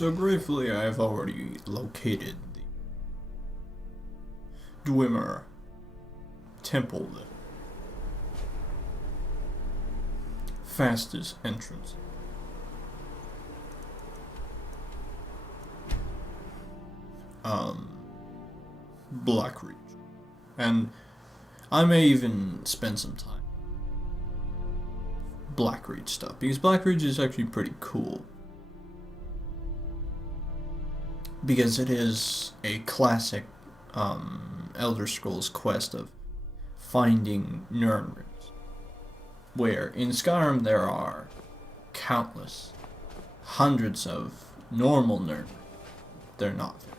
So gratefully I have already located the Dwemer temple, the fastest entrance. Blackreach. And I may even spend some time Blackreach stuff, because Blackreach is actually pretty cool. Because it is a classic Elder Scrolls quest of finding Nirn runes. Where in Skyrim there are countless, hundreds of normal Nirn runes. They're not very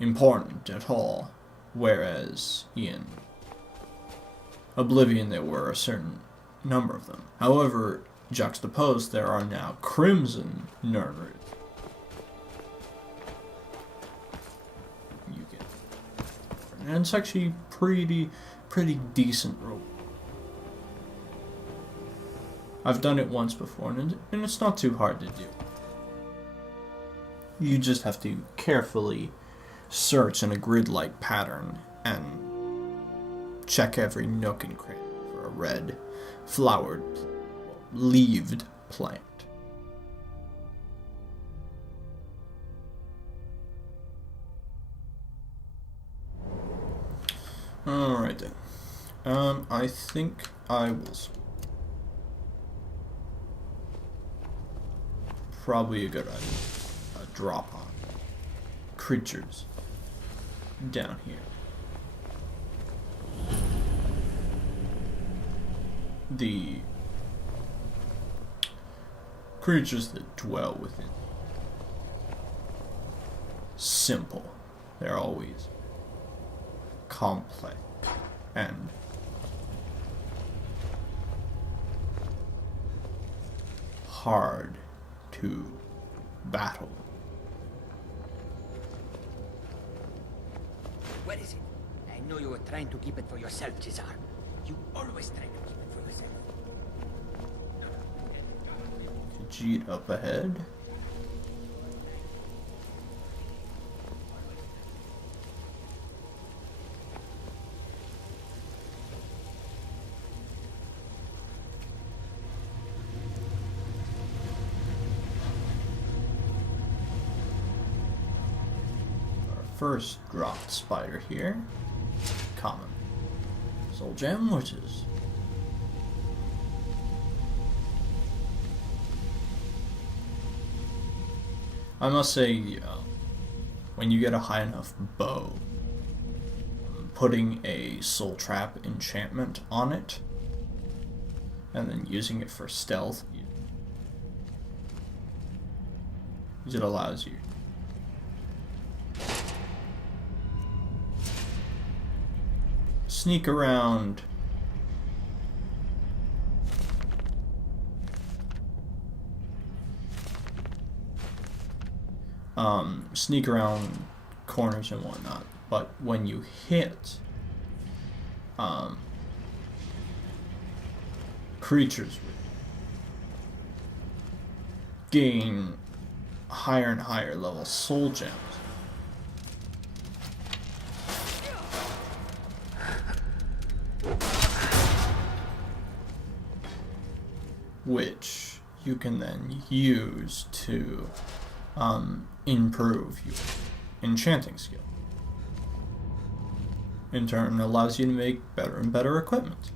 important at all. Whereas in Oblivion there were a certain number of them. However, juxtaposed, there are now Crimson Nirn runes. You get, and it's actually pretty decent rope. I've done it once before, and it's not too hard to do. You just have to carefully search in a grid-like pattern and check every nook and cranny for a red, flowered, leaved plant. Alright then. I think I will... Probably a good idea. A drop on creatures down here. The creatures that dwell within. Simple. They're always complex and hard to battle. Where is it? I know you were trying to keep it for yourself, Cesar. You always try to keep it for yourself. Khajiit up ahead. First dropped spider here. Common. Soul gem, which is I must say, when you get a high enough bow, putting a soul trap enchantment on it and then using it for stealth, it allows you sneak around corners and whatnot, but when you hit creatures gain higher and higher level soul gems. Which you can then use to improve your enchanting skill. In turn, it allows you to make better and better equipment.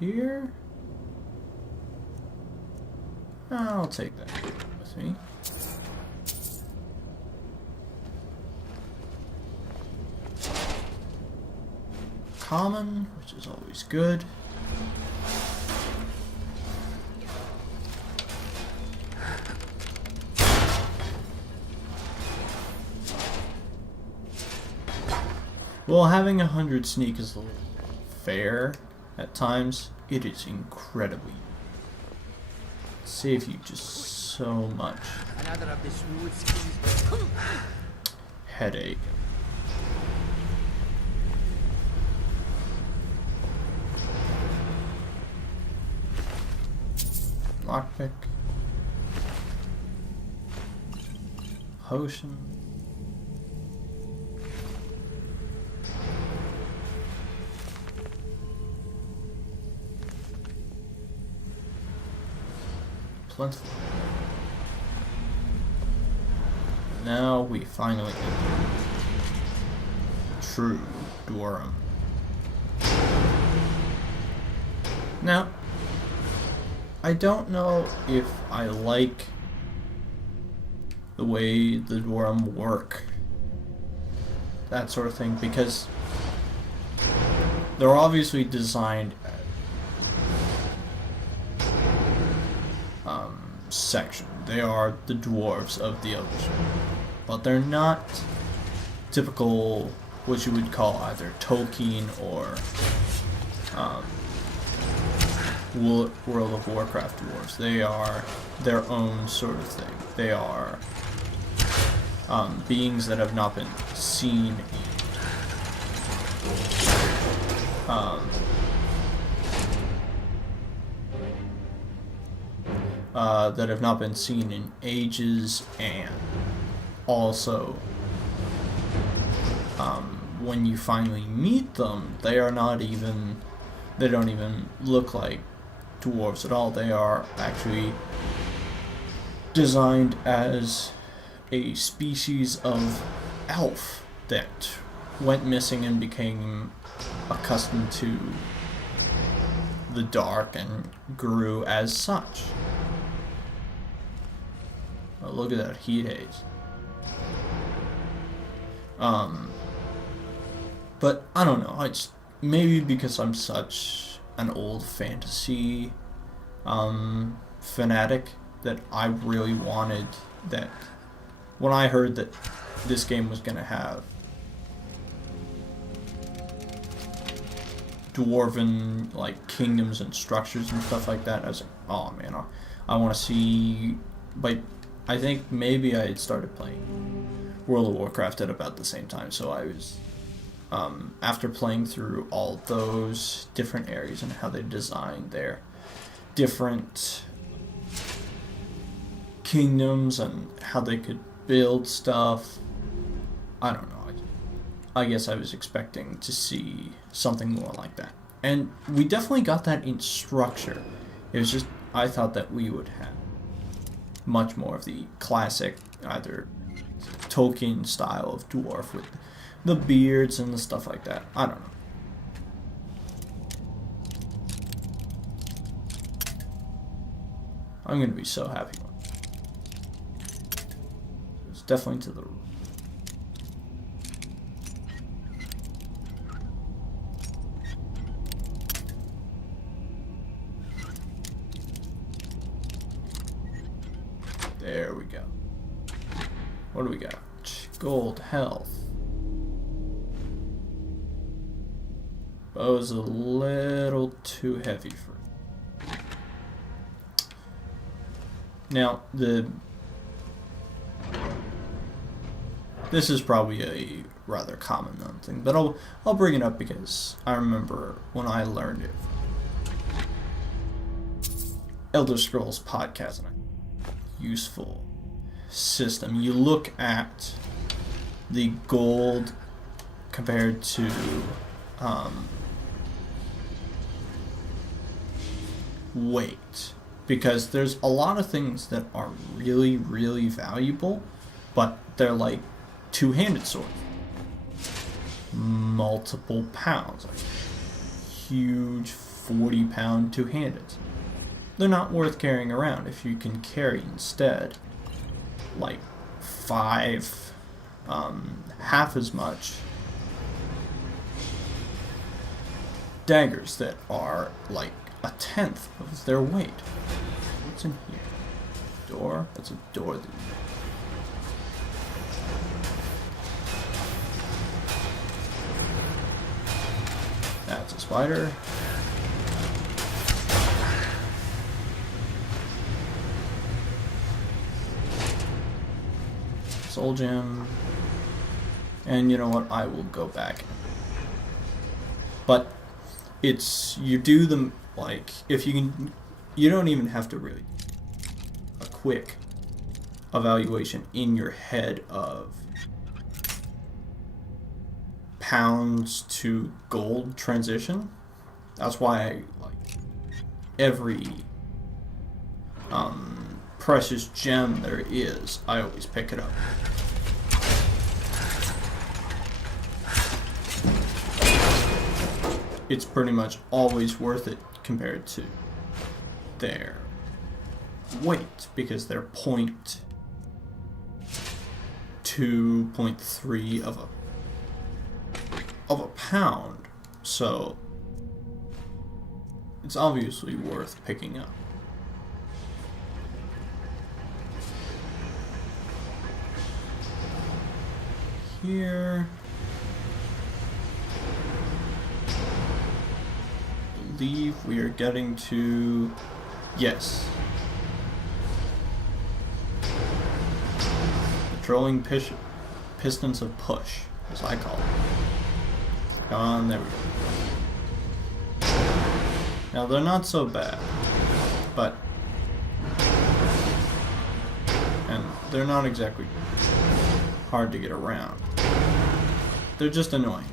Here. I'll take that with me. Common, which is always good. Well, having 100 sneak is a little fair at times. it is incredibly save you just so much Another of the smooth skins. headache. Lockpick. Potion. Plentiful. Now we finally enter true Dwarven. Now, I don't know if I like the way the Dwarven work, that sort of thing, because they're obviously designed section. They are the dwarves of the others, but they're not typical what you would call either Tolkien or World of Warcraft dwarves. They are their own sort of thing. They are beings that have not been seen that have not been seen in ages, and also when you finally meet them, they don't even look like dwarves at all. They are actually designed as a species of elf that went missing and became accustomed to the dark and grew as such. Oh, look at that heat haze. But I don't know. Maybe because I'm such an old fantasy fanatic that I really wanted that. When I heard that this game was gonna have dwarven like kingdoms and structures and stuff like that, I was like, oh man, I want to see. But I think maybe I had started playing World of Warcraft at about the same time, so I was after playing through all those different areas and how they designed their different kingdoms and how they could build stuff. I don't know. I guess I was expecting to see something more like that. And we definitely got that in structure. It was just, I thought that we would have much more of the classic, either Tolkien style of dwarf with the beards and the stuff like that. I don't know. I'm gonna be so happy. It's definitely to the there we go. What do we got? Gold health. Bow's a little too heavy for it. Now, this is probably a rather common known thing, but I'll bring it up because I remember when I learned it. Elder Scrolls podcast, and a useful system. You look at the gold compared to weight, because there's a lot of things that are really, really valuable, but they're like two-handed swords, multiple pounds, like huge 40-pound two-handed. They're not worth carrying around. If you can carry instead like 5 half as much daggers that are like 1/10 of their weight. What's in here? Door? That's a door. That's a spider. Soul Gem. And you know what? I will go back. But it's, you do them, like, if you can, you don't even have to really a quick evaluation in your head of pounds to gold transition. That's why I like every precious gem there is, I always pick it up. It's pretty much always worth it compared to their weight, because they're 0.2, 0.3 of a pound, so it's obviously worth picking up. Here, I believe we are getting to, yes, patrolling pistons of push, as I call it. Come on, there we go. Now they're not so bad, but, and they're not exactly hard to get around. They're just annoying.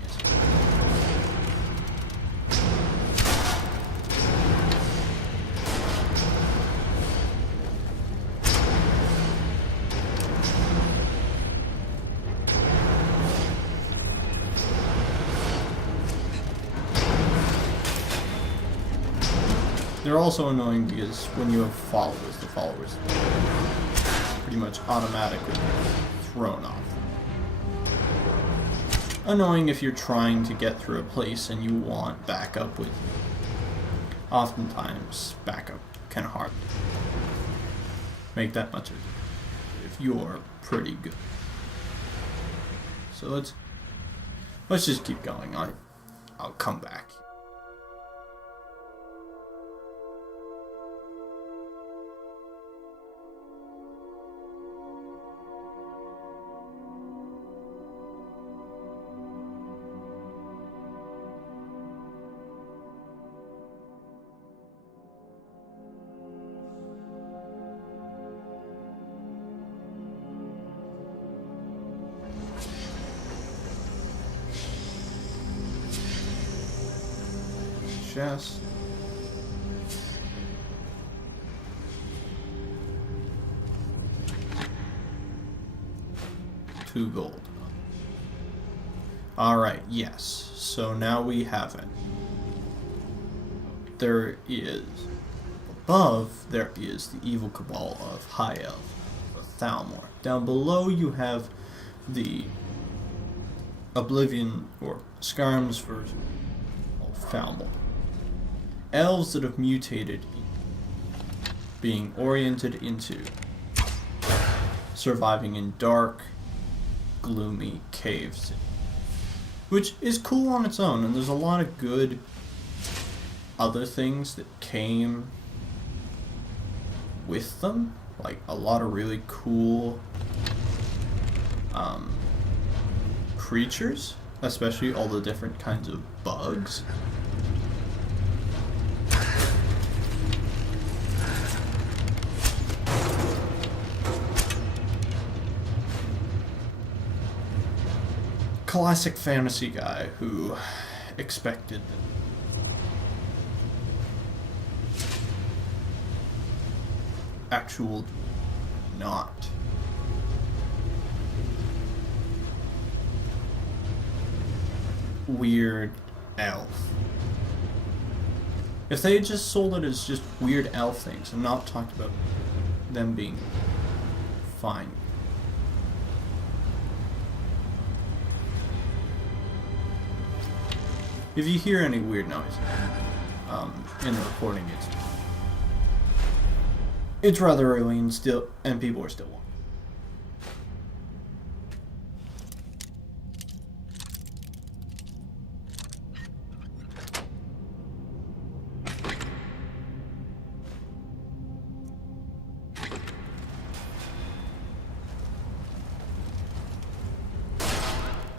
They're also annoying because when you have followers, the followers pretty much automatically thrown off. Annoying if you're trying to get through a place and you want backup with you. Oftentimes, backup can hard make that much of it if you're pretty good. So let's just keep going. I'll come back. Chest. 2 gold. Alright, yes. So now we have it. There is, above, there is the evil cabal of High Elf, Thalmor. Down below you have the Oblivion, or Skyrim's version of Thalmor. Elves that have mutated, being oriented into surviving in dark, gloomy caves, which is cool on its own, and there's a lot of good other things that came with them, like a lot of really cool creatures, especially all the different kinds of bugs. Classic fantasy guy who expected actual not. Weird elf. If they had just sold it as just weird elf things and not talked about them being fine. If you hear any weird noise in the recording, it's rather early and people are still walking.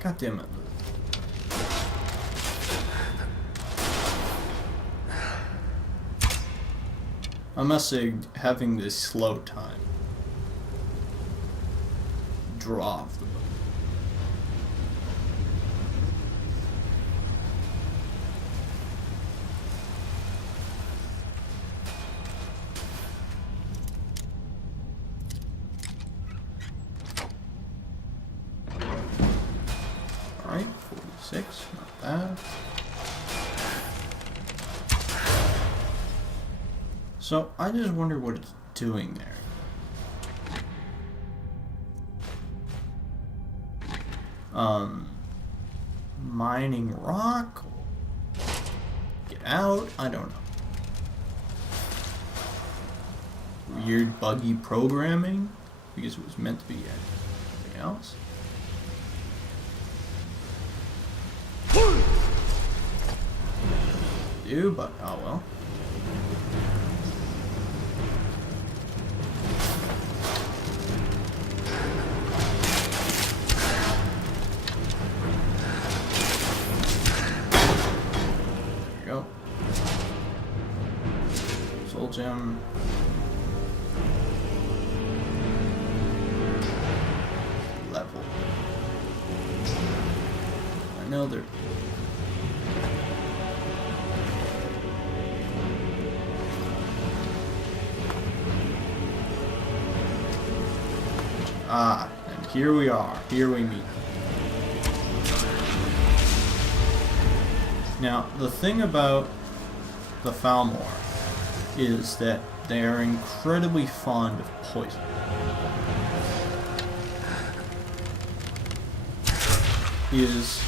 God damn it. I must say, having this slow time draw off the boat. Alright, 46, not bad. So, I just wonder what it's doing there. Mining rock? Get out? I don't know. Weird buggy programming? Because it was meant to be anything else? Do, but oh well. Go. Soul gem. Level. I know they're. Ah, and here we are. Here we meet. Now, the thing about the Falmor is that they are incredibly fond of poison. It is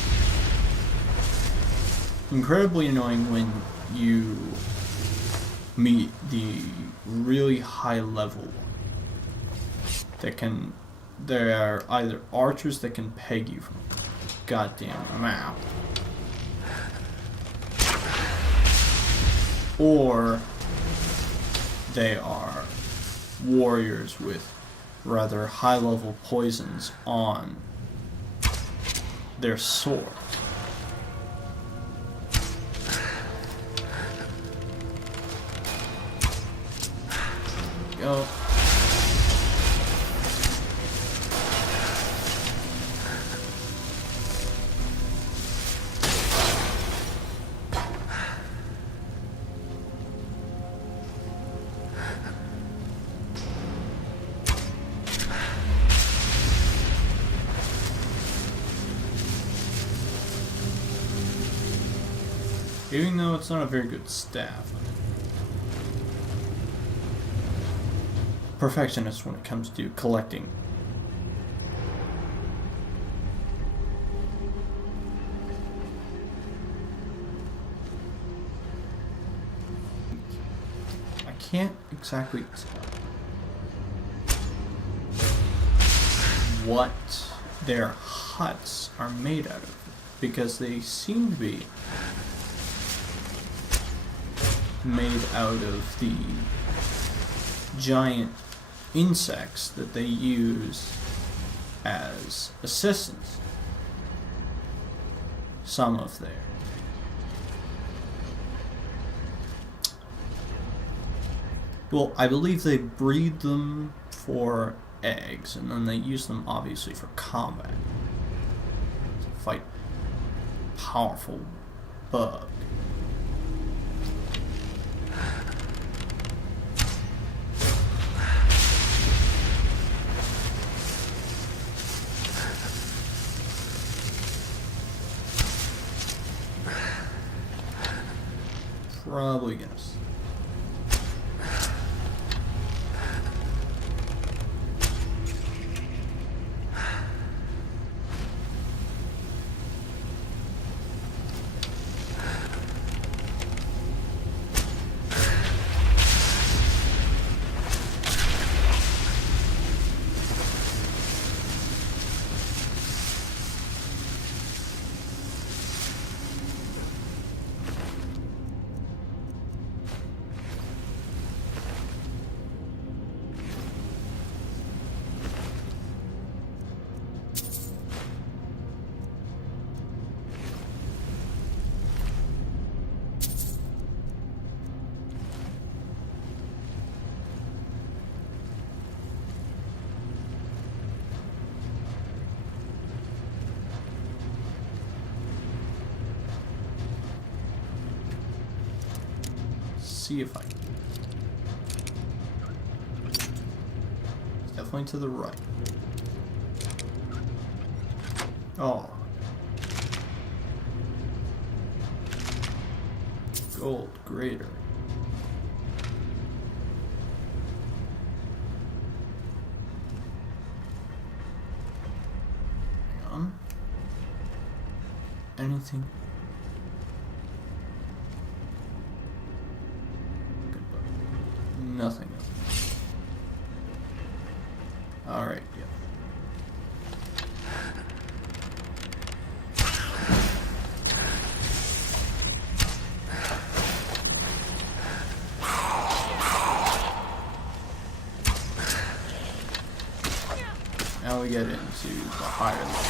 incredibly annoying when you meet the really high level ones that can. There are either archers that can peg you from the goddamn map, or they are warriors with rather high level poisons on their sword. Go. Even though it's not a very good staff. Perfectionist when it comes to collecting. I can't exactly tell what their huts are made out of, because they seem to be made out of the giant insects that they use as assistants. Some of their. Well, I believe they breed them for eggs, and then they use them obviously for combat. To fight powerful bugs. Probably gonna. see if I can. It's definitely to the right. Oh. Gold grader. Hang on. Anything? Nothing. Alright, yeah. Now we get into the higher level.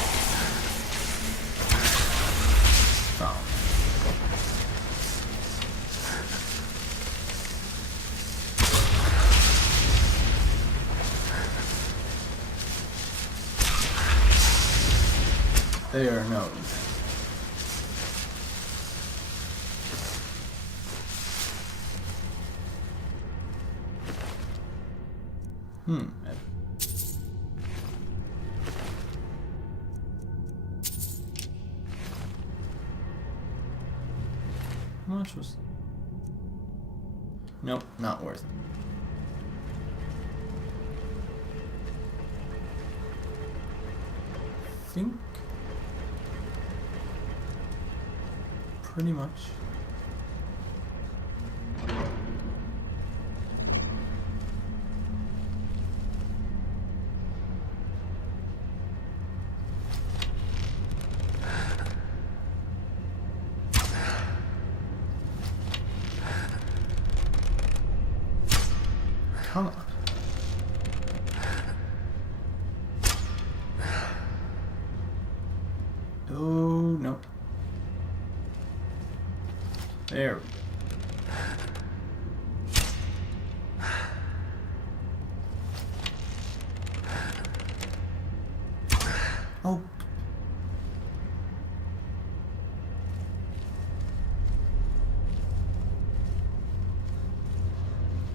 Found. They are known. How much was... Nope, not worth it. I think... pretty much. Come on. Oh, no. There we go. Oh.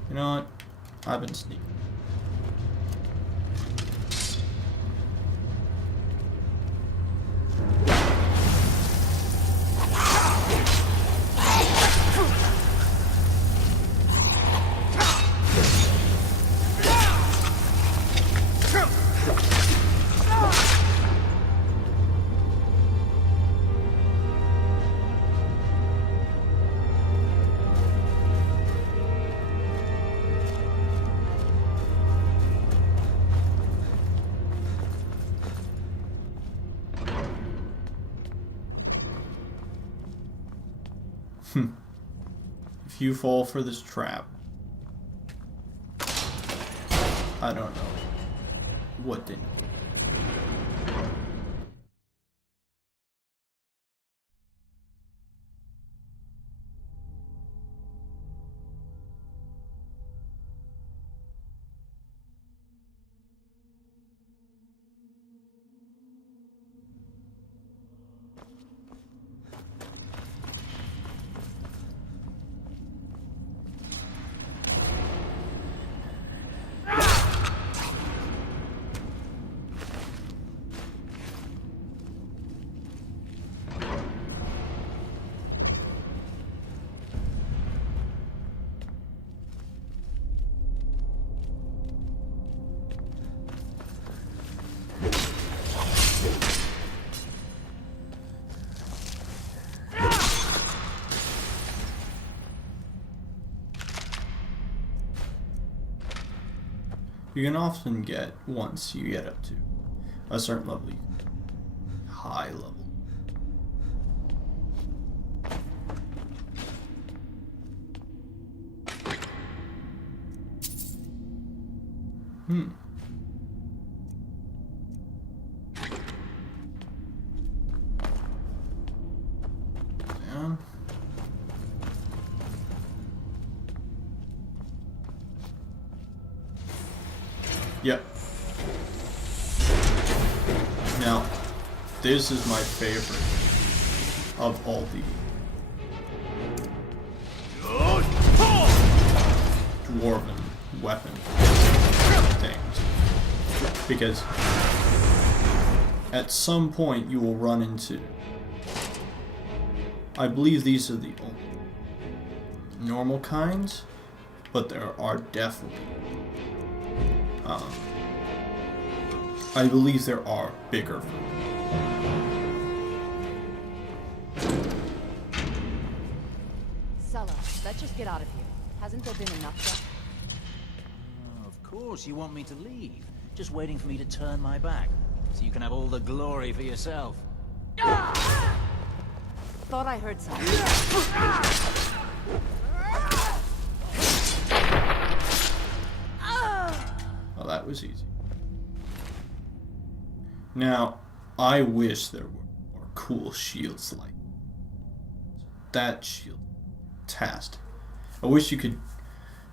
You know what? I've been sneaking. If you fall for this trap, I don't know what didn't. You can often get, once you get up to a certain level, high level. Down. Yep. Now, this is my favorite of all the... dwarven weapon things. Because at some point you will run into... I believe these are the only normal kinds, but there are definitely... I believe there are bigger. Sulla, let's just get out of here. Hasn't there been enough yet? Of course you want me to leave. Just waiting for me to turn my back, so you can have all the glory for yourself. Thought I heard something. Well, that was easy. Now, I wish there were more cool shields like that shield. Fantastic. I wish you could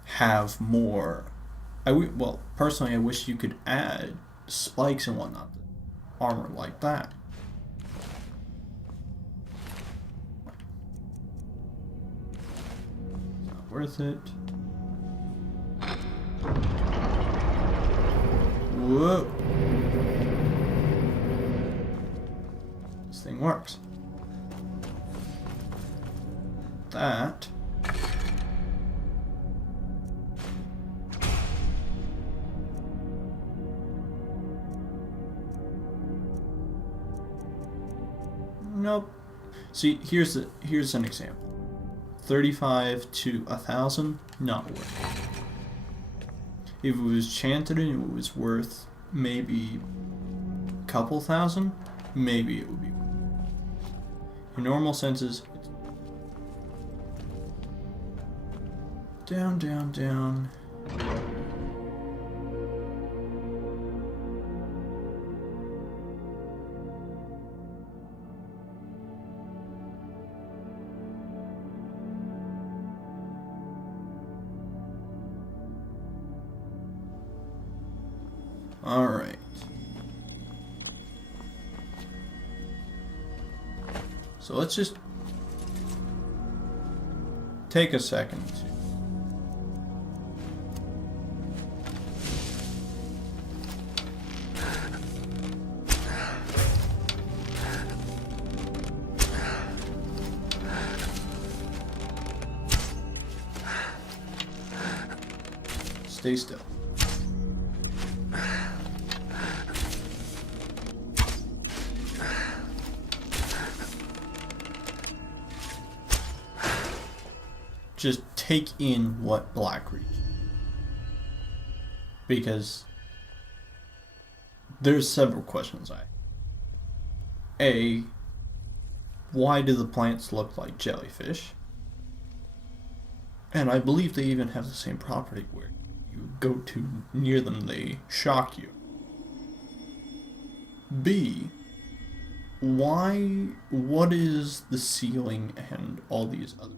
have more. Well, personally, I wish you could add spikes and whatnot to armor like that. Not worth it. Whoa. This thing works. That. Nope. See, here's an example. 35 to 1,000, not worth it. If it was chanted and it was worth maybe a couple thousand, maybe it would be. In normal senses, it's down, down, down. All right. So let's just take a second to stay still. Just take in what Blackreach, because there's several questions why do the plants look like jellyfish? And I believe they even have the same property where you go too near them, they shock you. B, what is the ceiling and all these other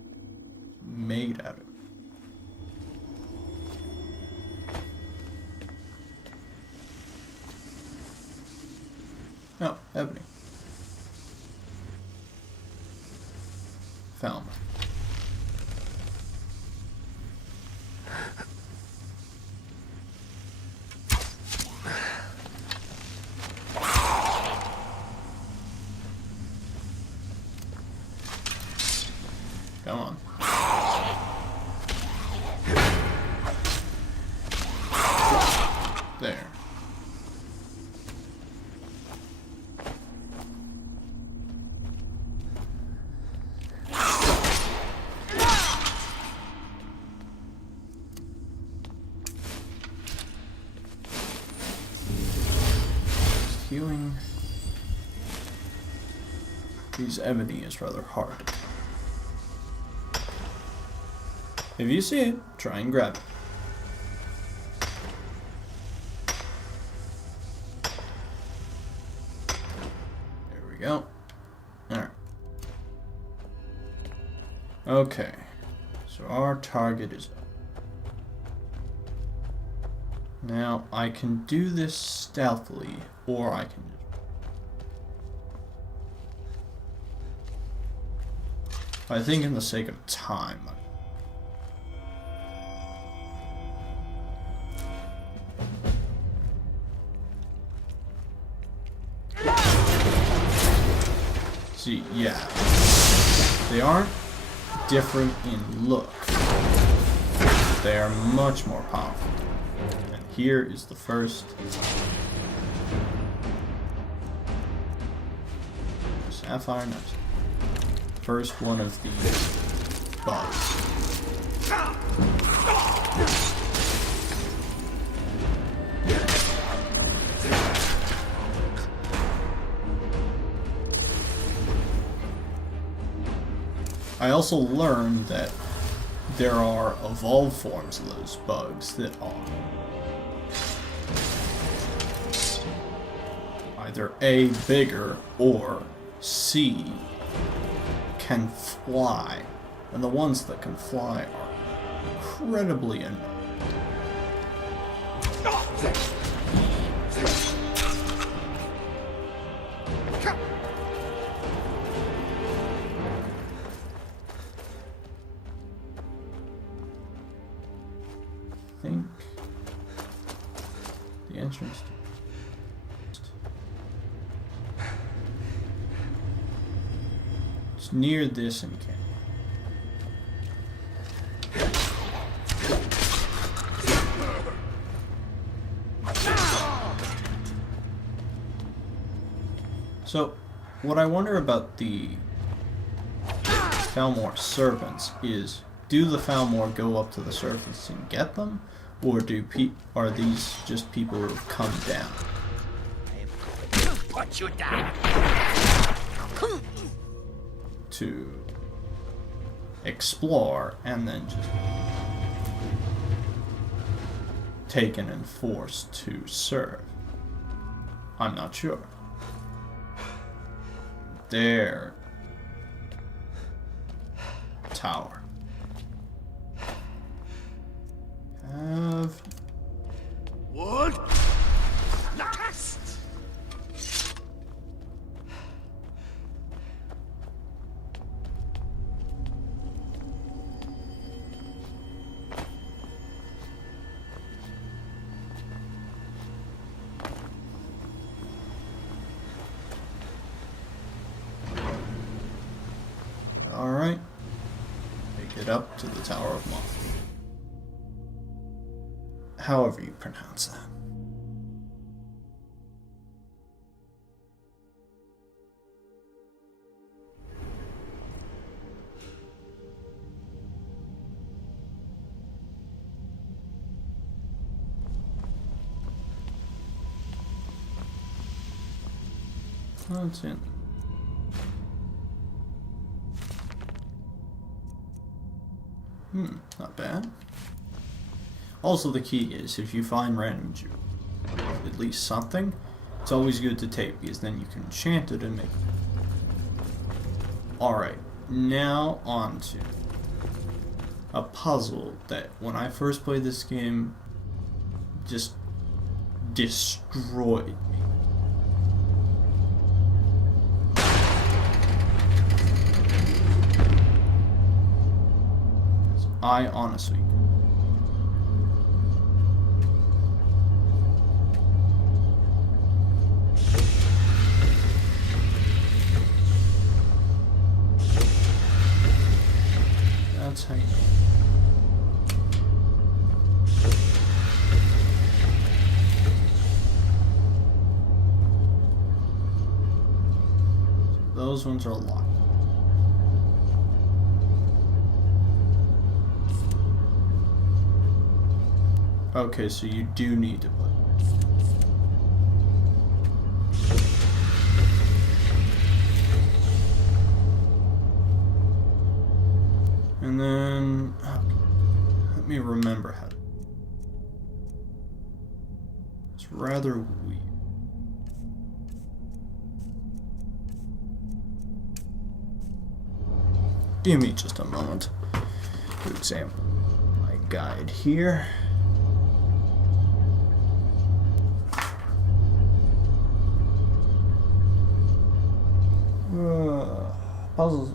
made out of? Oh, ebony. Found. Come on. There. Healing. These ebony is rather hard. If you see it, try and grab it. There we go. Alright. Okay. So our target is up. Now, I can do this stealthily, or I can just... I think in the sake of time... See, yeah. They aren't different in look. They are much more powerful. And here is the first. Sapphire Nut. First one of these bugs. I also learned that there are evolved forms of those bugs that are either A, bigger, or C, can fly. And the ones that can fly are incredibly annoying. I think the entrance it's near this and can. So, what I wonder about the Falmor servants is, do the Falmor go up to the surface and get them? Or are these just people who have come down? Put you down. To explore and then just taken and forced to serve? I'm not sure. There. Tower. Have. What? Last. Alright. Take it up to the Tower of Moth. However you pronounce that. That's it. Not bad. Also, the key is, if you find random jewel, at least something, it's always good to take, because then you can enchant it and make it. Alright, now on to a puzzle that, when I first played this game, just destroyed me. I honestly. That's how you. Those ones are locked. Okay, so you do need to put. And then, let me remember how to. It's rather weird. Give me just a moment to examine my guide here. Puzzles.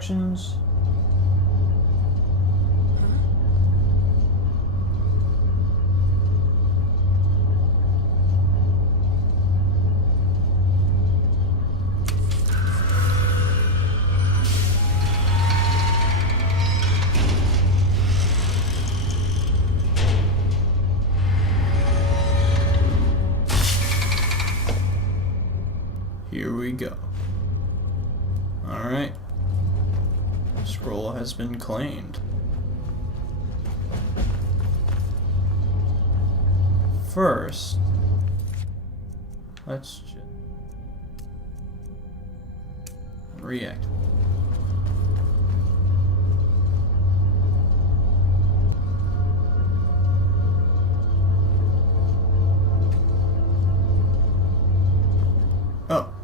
directions. Here we go. Alright. Scroll has been claimed. First, let's just react. Oh.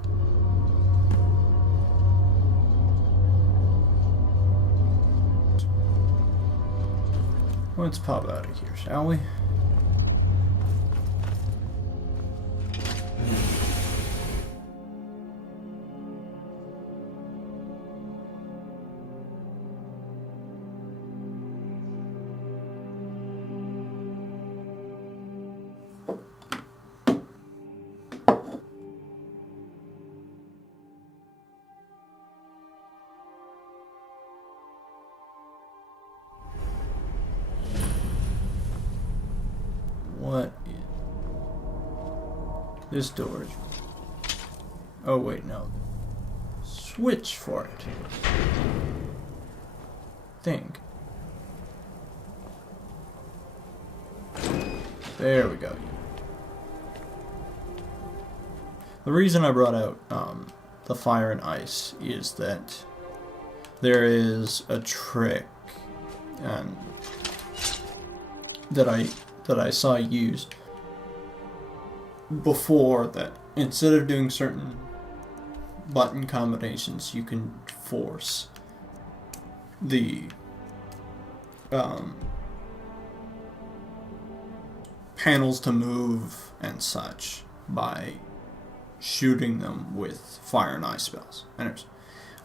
Let's pop out of here, shall we? What is this door? Oh wait, no. Switch for it. Think. There we go. The reason I brought out the fire and ice is that there is a trick that I saw used before, that instead of doing certain button combinations, you can force the panels to move and such by shooting them with fire and ice spells. Anyways,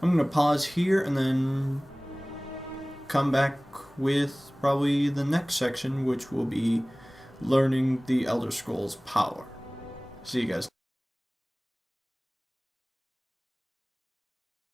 I'm going to pause here and then come back with probably the next section, which will be learning the Elder Scrolls power. See you guys.